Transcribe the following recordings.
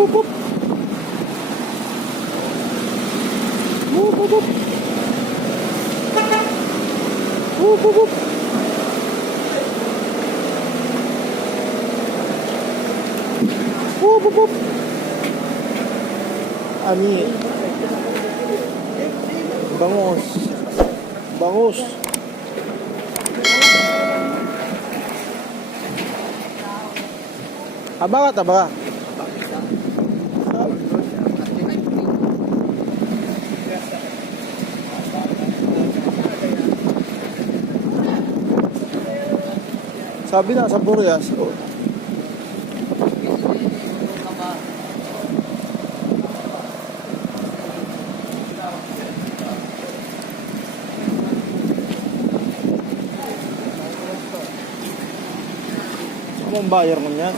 Whoop, whoop. Whoop, whoop, whoop. Whoop, whoop, whoop. Whoop, whoop, whoop. Ani. Bangus. Bangus. Abaka, tabaka. Sabi na sa Boreas. Oh. Ano ang buyer mo niya?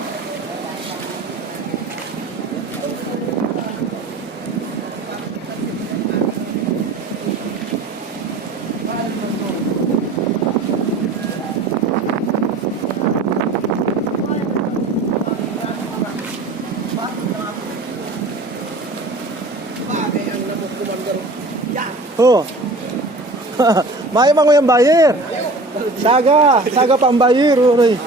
Oh. May mga yung buyer. Saga pa ang buyer, oray.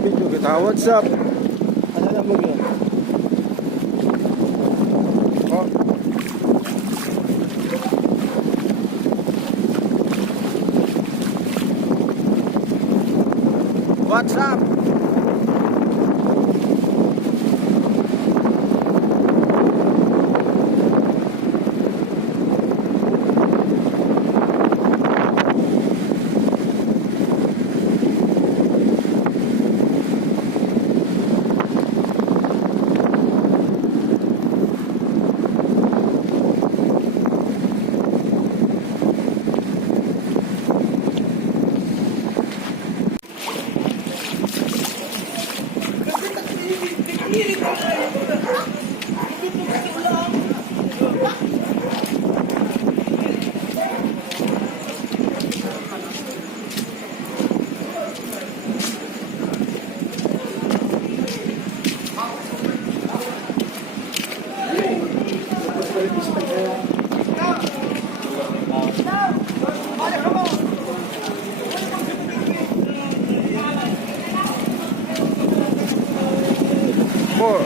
Video kita. What's up? Ano na mo yun? Oh. What's up? More.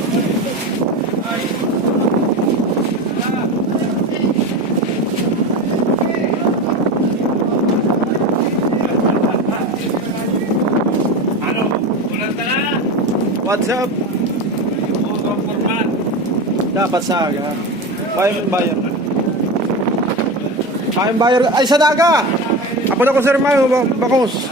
What's up? Dapat saga. Bayar bayar. Ay bayar ay sa daga. Apa na ko sir mayo bakos.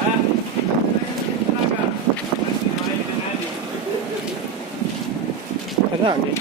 Lagi.